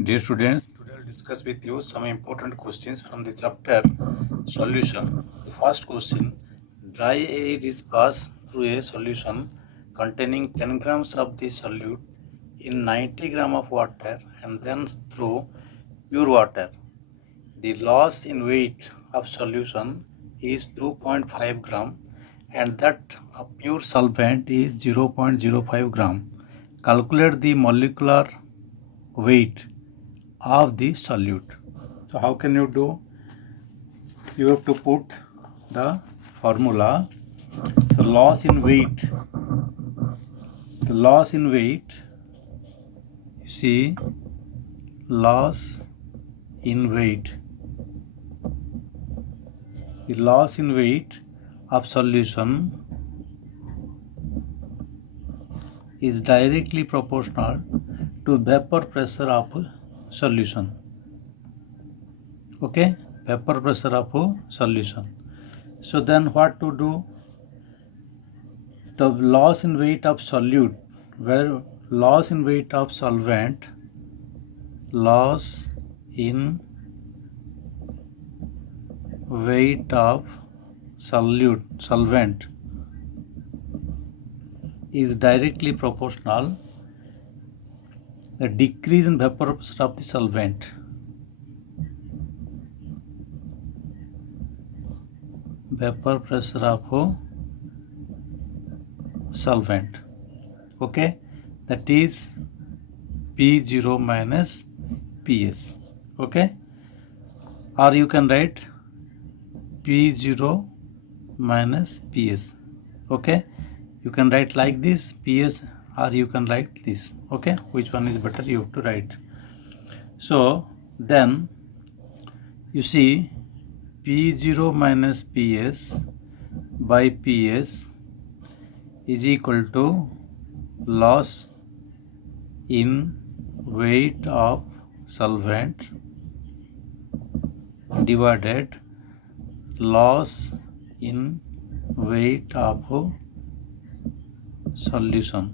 Dear students, today I'll discuss with you some important questions from the chapter Solution. The first question: dry air is passed through a solution containing 10 grams of the solute in 90 grams of water and then through pure water. The loss in weight of solution is 2.5 gram and that of pure solvent is 0.05 gram. Calculate the molecular weight of the solute. So how can you do? You have to put the formula. So loss in weight. The loss in weight, you see, loss in weight. The loss in weight of solution is directly proportional to vapor pressure of solution. Okay, vapor pressure of solution. So then what to do? The loss in weight of solute, where loss in weight of solvent, loss in weight of solvent is directly proportional the decrease in vapor pressure of the solvent. Vapor pressure of solvent. Okay, that is P0 minus PS. Okay, or you can write P0 minus PS. Okay, you can write like this PS, or you can write this. Okay, which one is better you have to write. So then you see P0 minus PS by PS is equal to loss in weight of solvent divided loss in weight of solution.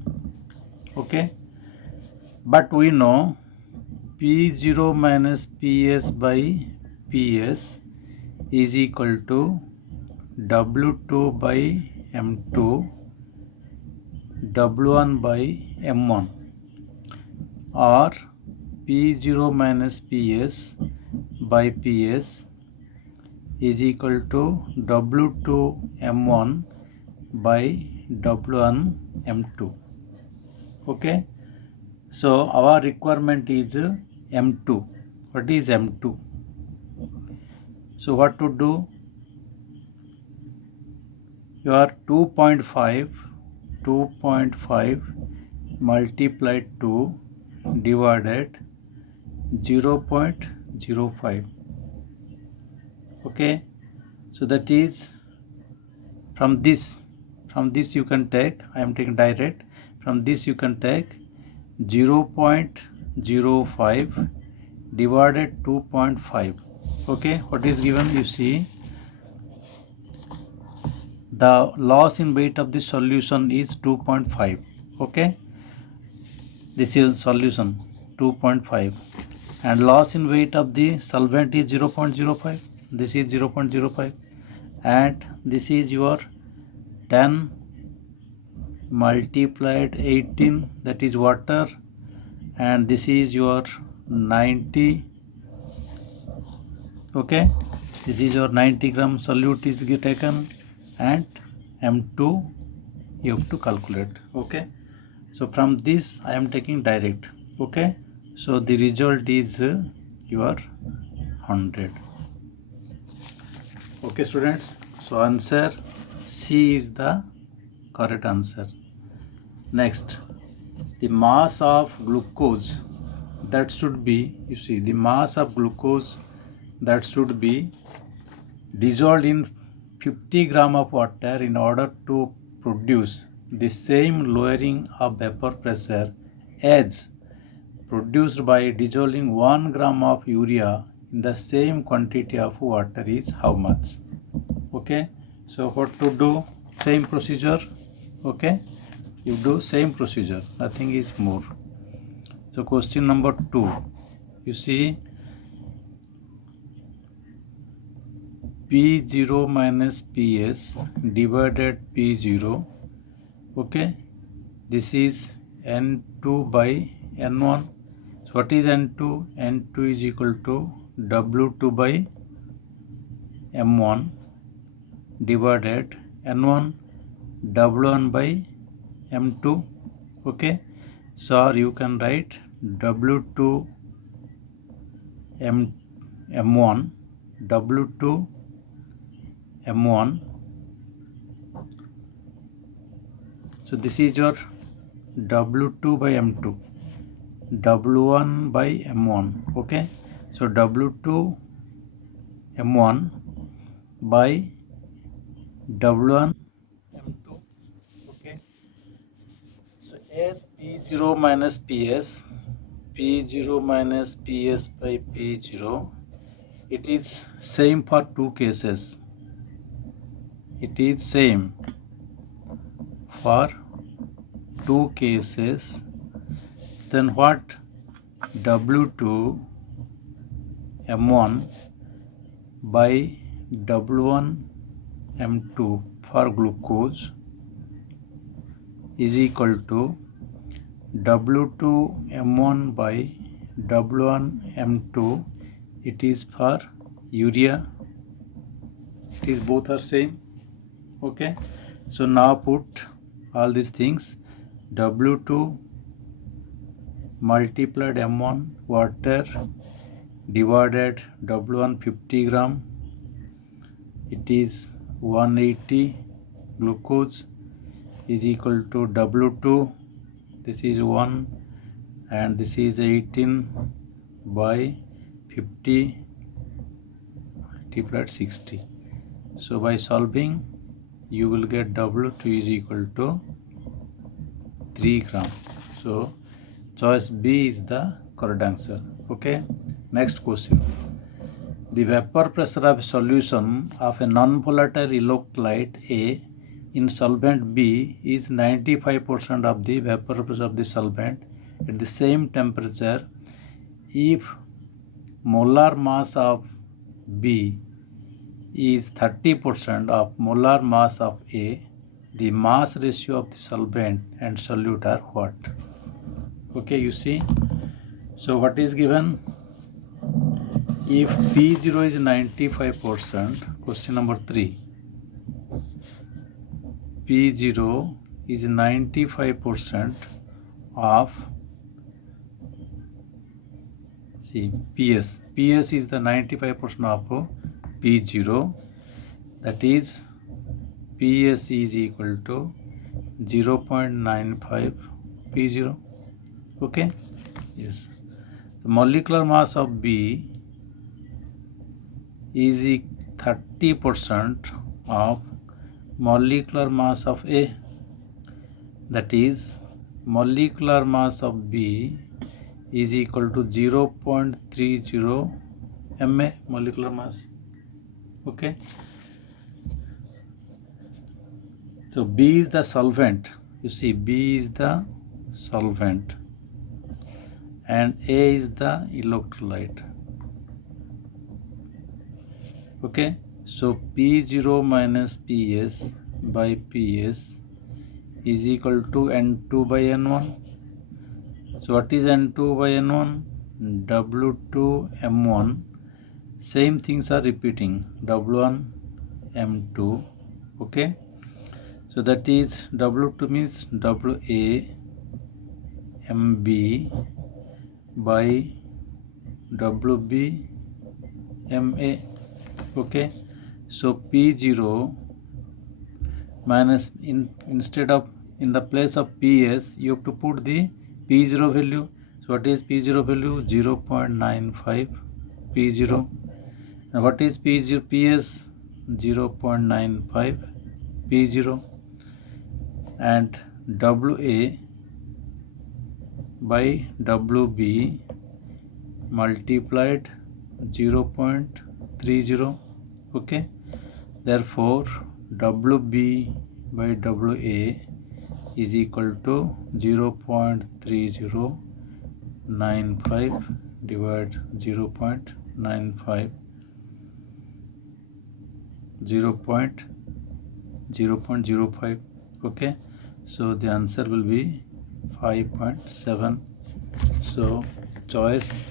Okay, but we know P0 minus PS by PS is equal to W2 by M2 W1 by M1, or P0 minus PS by PS is equal to W2 M1 by W1 M2. Okay, so our requirement is M2. What is M2? So what to do? Your 2.5 multiplied 2 divided 0.05. Okay, so that is from this you can take, I am taking direct, from this you can take 0.05 divided 2.5. okay, what is given? You see, the loss in weight of the solution is 2.5. okay, this is solution 2.5, and loss in weight of the solvent is 0.05. this is 0.05, and this is your 10 multiplied 18, that is water, and this is your 90. okay, this is your 90 gram solute is taken, and M2 you have to calculate. okay, so from this I am taking direct. okay, so the result is your 100. okay students, so answer C is the correct answer. Next, the mass of glucose that should be, you see, the mass of glucose that should be dissolved in 50 gram of water in order to produce the same lowering of vapor pressure as produced by dissolving 1 gram of urea in the same quantity of water is how much? okay, so what to do? Same procedure. okay, you do same procedure, nothing is more. So question number 2, You see, P0 minus PS divided P0. Okay, this is N2 by N1. So what is N2? N2 is equal to W2 by M1 divided N1 W1 by M2. Okay, so you can write W2 M1 W2 M1. So this is your W2 by M2, W1 by M1. Okay, so W2 M1 by W1 M2. Okay, so as P0 minus PS, P0 minus PS by P0, it is same for two cases. It is same for two cases. Then what? W2 M1 by W1 M2 for glucose is equal to W2 M1 by W1 M2. It is for urea. It is both are same. Okay, so now put all these things. W2 multiplied M1 water divided W1 50 gram. It is 180 glucose is equal to W2. This is 1 and this is 18 by 50 multiplied 60. So by solving, you will get W2 is equal to 3 gram. So choice B is the correct answer. Okay, next question. The vapor pressure of solution of a non-volatile electrolyte A in solvent B is 95% of the vapor pressure of the solvent at the same temperature. If molar mass of B is 30% of molar mass of A, the mass ratio of the solvent and solute are what? Okay, you see. So what is given? If P0 is 95%, question number 3. P0 is 95% of, see, PS. PS is the 95% of P0. That is, PS is equal to 0.95 P0. Okay, yes. The molecular mass of B is 30% of molecular mass of A. That is, molecular mass of B is equal to 0.30 MA molecular mass. Okay, so B is the solvent. You see, B is the solvent and A is the electrolyte. Okay, so P0 minus PS by PS is equal to N2 by N1. So what is N2 by N1? W2 M1. Same things are repeating. W1 M2. Okay, so that is W2 means WA MB by WB MA. Okay, so P0 minus instead of in the place of PS, you have to put the P0 value. So what is P0 value? 0.95 P0. And what is P0 PS? 0.95 P0 and WA by WB multiplied 0.30. Okay, therefore WB by WA is equal to 0.3095 divide 0.95, 0.05. Okay, so the answer will be 5.7. So choice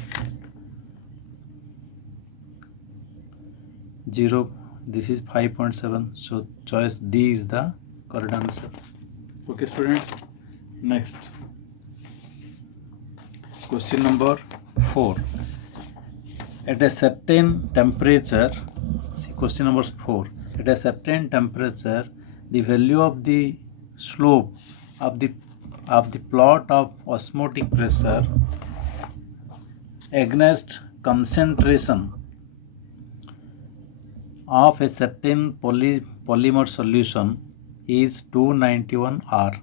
0, this is 5.7, so choice D is the correct answer. Okay students, next question number 4. At a certain temperature, see question number 4, at a certain temperature the value of the slope of the plot of osmotic pressure against concentration of a certain polymer solution is 291 R.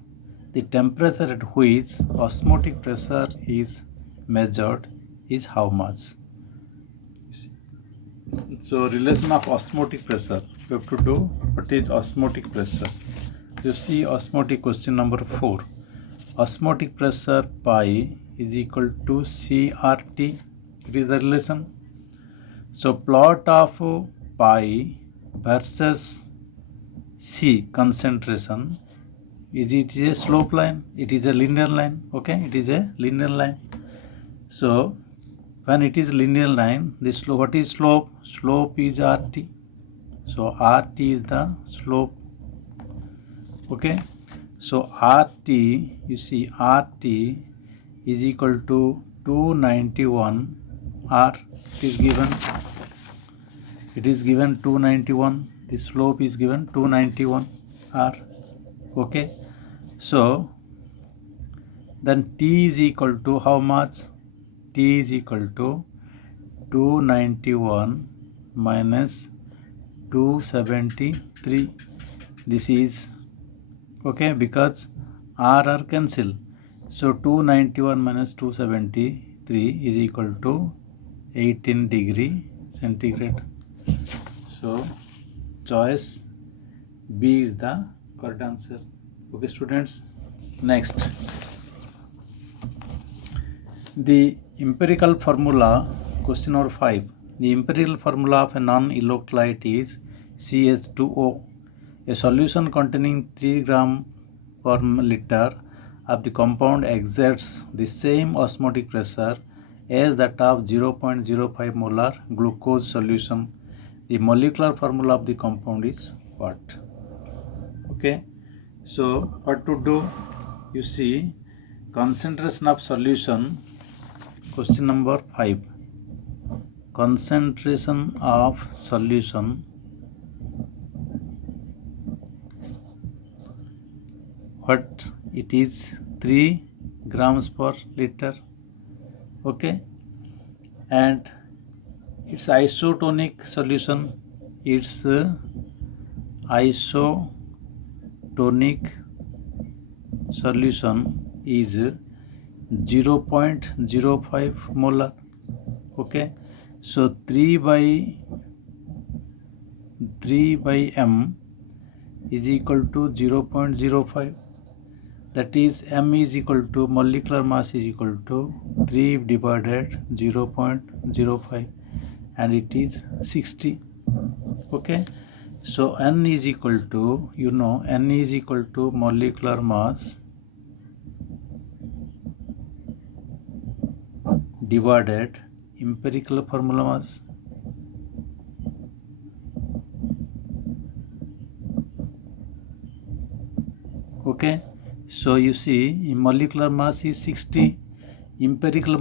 The temperature at which osmotic pressure is measured is how much? So relation of osmotic pressure, you have to do what is osmotic pressure. You see osmotic question number 4. Osmotic pressure pi is equal to CRT. It is the relation. So plot of pi versus C concentration, is it a slope line? It is a linear line. Okay, it is a linear line. So when it is linear line, this slope, what is slope? Slope is RT. So RT is the slope. Okay, so RT, you see RT is equal to 291 R. It is given 291. The slope is given 291 R. Okay, so then T is equal to how much? T is equal to 291 minus 273. This is okay, because R are cancel. So 291 minus 273 is equal to 18 degree centigrade. So choice B is the correct answer. Okay students, next the empirical formula, question number 5. The empirical formula of a non-electrolyte is CH2O. A solution containing 3 gram per liter of the compound exerts the same osmotic pressure as that of 0.05 molar glucose solution. The molecular formula of the compound is what? Okay, so what to do? You see concentration of solution, question number 5. Concentration of solution, what it is? 3 grams per liter. Okay, and its isotonic solution, its isotonic solution is 0.05 molar. Okay, so 3 by m is equal to 0.05. That is m is equal to molecular mass is equal to 3 divided 0.05, and it is 60. Okay, so n is equal to, you know, n is equal to molecular mass divided empirical formula mass. Okay, so you see molecular mass is 60. Empirical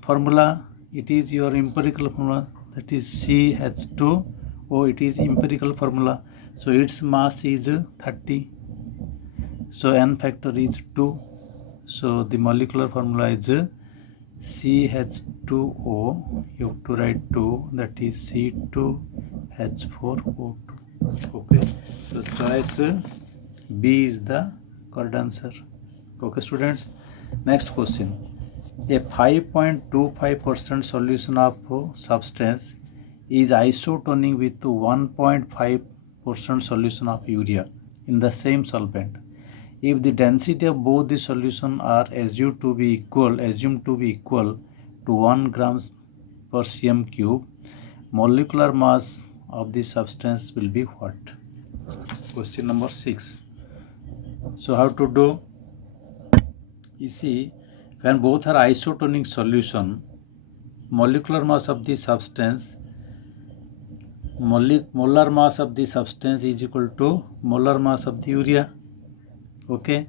formula, it is your empirical formula, that is CH2O. It is empirical formula, so its mass is 30. So n factor is 2. So the molecular formula is CH2O. You have to write 2, that is C2H4O2. Okay, so choice B is the correct answer. Okay students, next question. A 5.25% solution of substance is isotonic with 1.5% solution of urea in the same solvent. If the density of both the solutions are assumed to be equal to 1 grams per cm cube, molecular mass of the substance will be what? Question number 6. So how to do? You see, when both are isotonic solution, molecular mass of the substance, molar mass of the substance is equal to molar mass of the urea. Okay,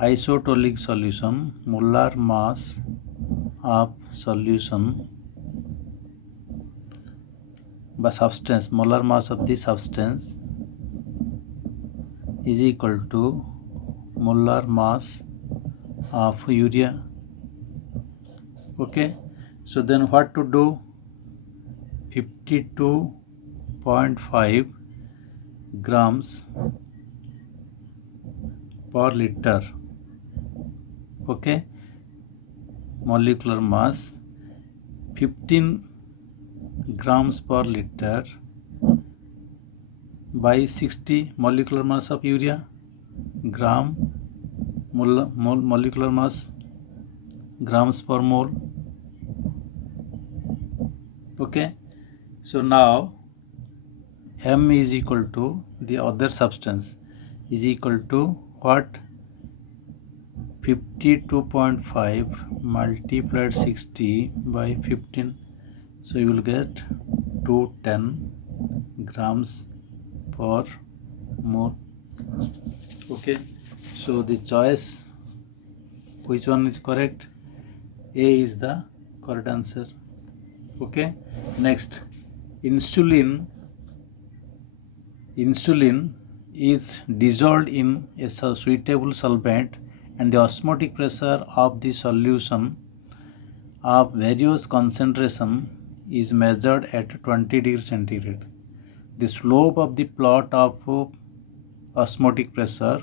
isotonic solution, molar mass of solution by substance, molar mass of the substance is equal to molar mass of urea. Okay, so then what to do? 52.5 grams per liter. Okay, molecular mass 15 grams per liter by 60 molecular mass of urea, gram molecular mass grams per mole. Okay, so now M is equal to the other substance is equal to what? 52.5 multiplied 60 by 15, so you will get 210 grams per mole. Okay, so the choice, which one is correct? A is the correct answer. Okay, next, insulin is dissolved in a suitable solvent and the osmotic pressure of the solution of various concentration is measured at 20 degrees centigrade. The slope of the plot of osmotic pressure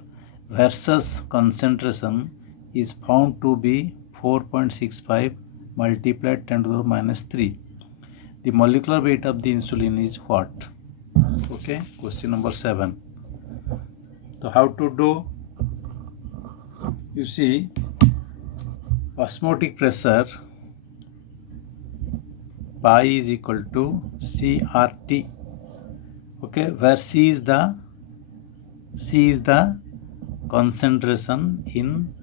versus concentration is found to be 4.65 multiplied 10 to the minus 3. The molecular weight of the insulin is what? Okay, question number 7. So how to do? You see, osmotic pressure pi is equal to CRT. Okay, where C is the concentration in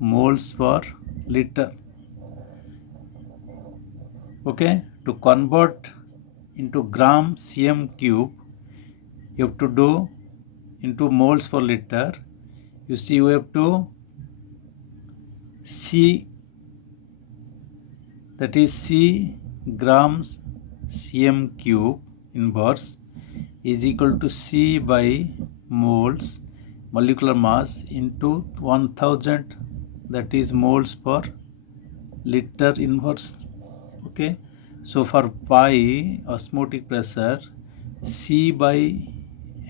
moles per liter. Okay, to convert into gram cm cube, you have to do into moles per liter. You see, you have to C, that is C grams cm cube inverse is equal to C by moles molecular mass into 1000, that is moles per liter inverse. Okay, so for pi osmotic pressure, C by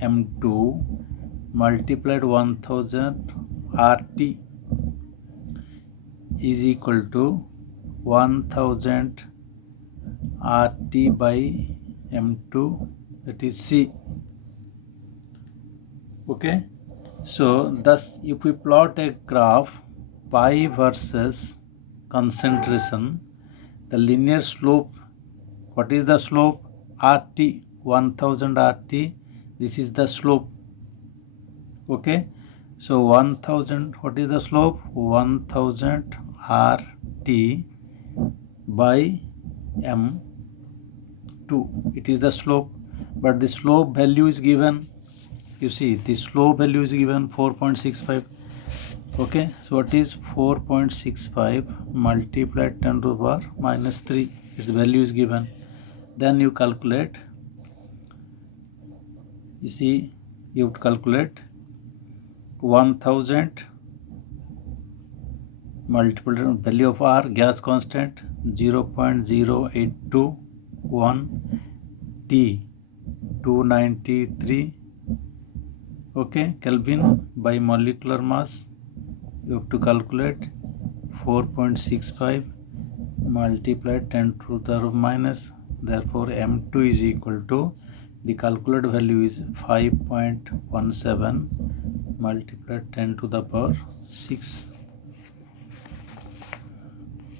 m2 multiplied 1000 RT is equal to 1000 RT by m2, that is C. Okay, so thus if we plot a graph pi versus concentration, the linear slope, what is the slope? RT, 1000 RT, this is the slope. Okay, so 1000, what is the slope? 1000 RT by m2, it is the slope, but the slope value is given. You see, the slope value is given 4.65. Okay, so what is 4.65 multiplied 10 to the power minus 3, its value is given. Then you calculate. You see, you have to calculate 1000 multiplied value of R, gas constant 0.0821, T 293. Okay, Kelvin by molecular mass, you have to calculate 4.65 multiplied 10 to the minus, therefore m2 is equal to, the calculated value is 5.17 multiplied 10 to the power 6.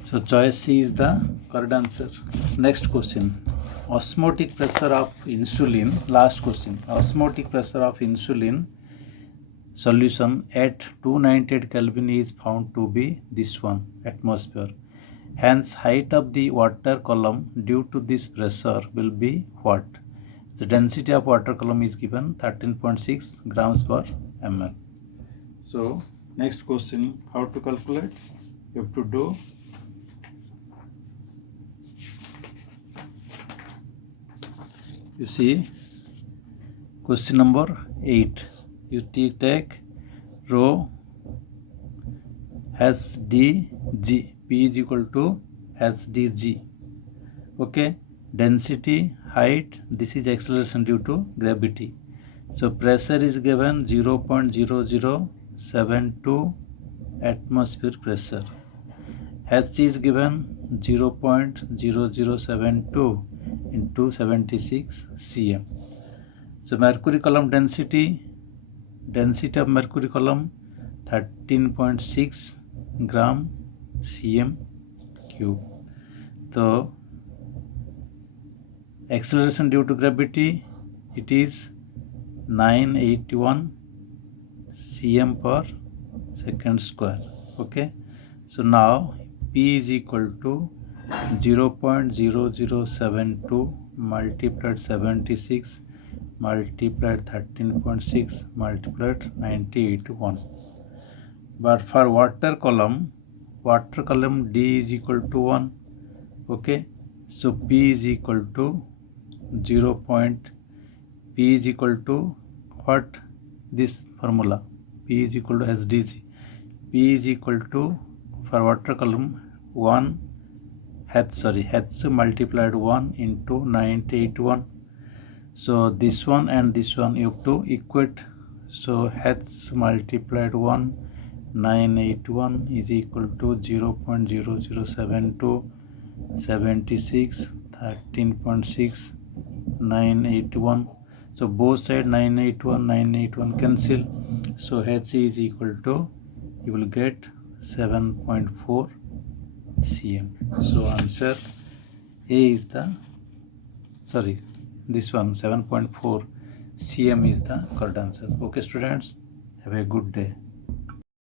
So choice C is the correct answer. Next question. Osmotic pressure of insulin. Last question. Osmotic pressure of insulin solution at 298 Kelvin is found to be this one, atmosphere. Hence, height of the water column due to this pressure will be what? The density of water column is given 13.6 grams per ml. So, next question, how to calculate? You have to do you see question number 8. You take rho HDG, P is equal to HDG. Okay, density, height, this is acceleration due to gravity. So pressure is given 0.0072 atmosphere pressure. H is given 0.0072 into 76 cm. So mercury column density of mercury column 13.6 gram cm cube. So acceleration due to gravity, it is 981 cm per second square. Okay, so now P is equal to 0.0072 multiplied 76 multiplied 13.6 multiplied 981. But for water column D is equal to 1. Okay, so P is equal to 0. P is equal to what? This formula, P is equal to SDG. P is equal to, for water column, 1 H multiplied 1 into 981. So this one and this one you have to equate. So H multiplied 1 981 is equal to 0.0072 76 13.6 981. So both side 981 cancel. So H is equal to, you will get 7.4 cm. So answer A is the, this one 7.4 cm is the correct answer. Okay students, have a good day.